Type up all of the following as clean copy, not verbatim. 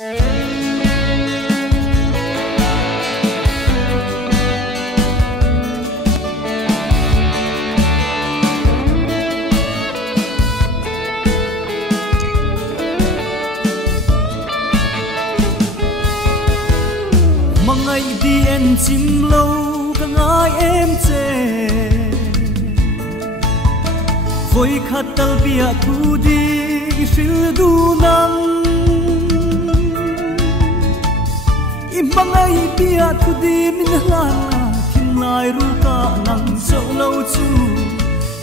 ngày đi em chim lâu cả ngài em chê vui khát tal bia thu đi phil du nang im bang ai bia thu đi min hlana thin lai ru ka nang so lâu chu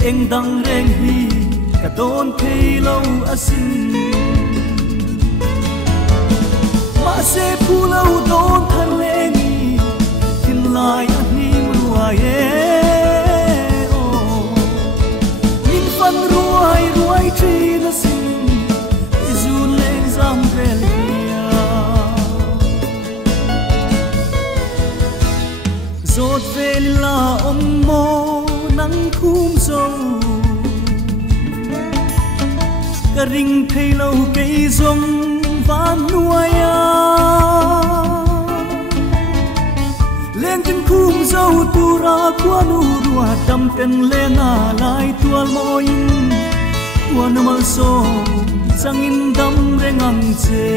eng dang reng hi ka don thei lâu asin ma se phu lâu don than leng thin lai a hi ruai e o min fan ruai tri na sin izun leng zam vel ya zot vel la om mo nang khum zo ka ring thei lâu cây zong van nuaya leng tin khum zo tu ra kwa nu rua dam pen lenga lai tual moin kwa na mal so changin dam rengang che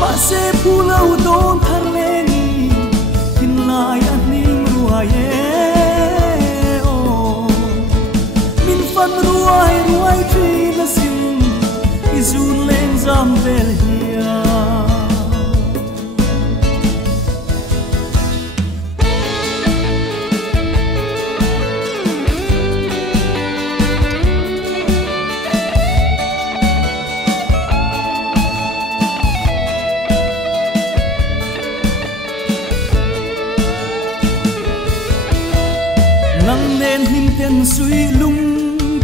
ma se pu lo don thar lengi tin lai an ning rua ye o min fan ruai tri na sim izun leng zam vel hia nang nên him ten suy lung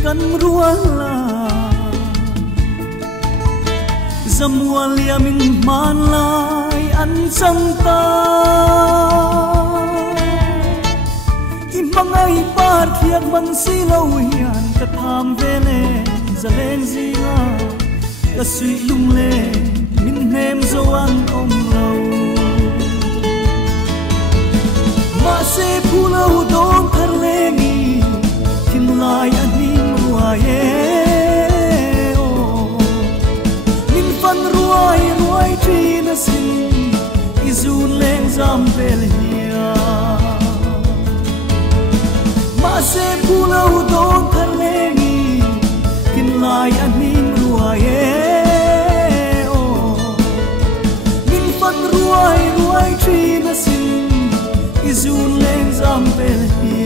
kan rua la zamua liamin man lai an chang ta imang ai par thiak man si lo hian ka tham ve le zaleng zinga ka sui lung le min hem zo an om lo ma se phu lo don thar lengi thin lai an ning ruai e fan ruai tri na sin izun leng zam vel hia ma se pu lo don thar lengi kin lai an ning ruai e o min fan ruai tri na sin izun leng zam vel hia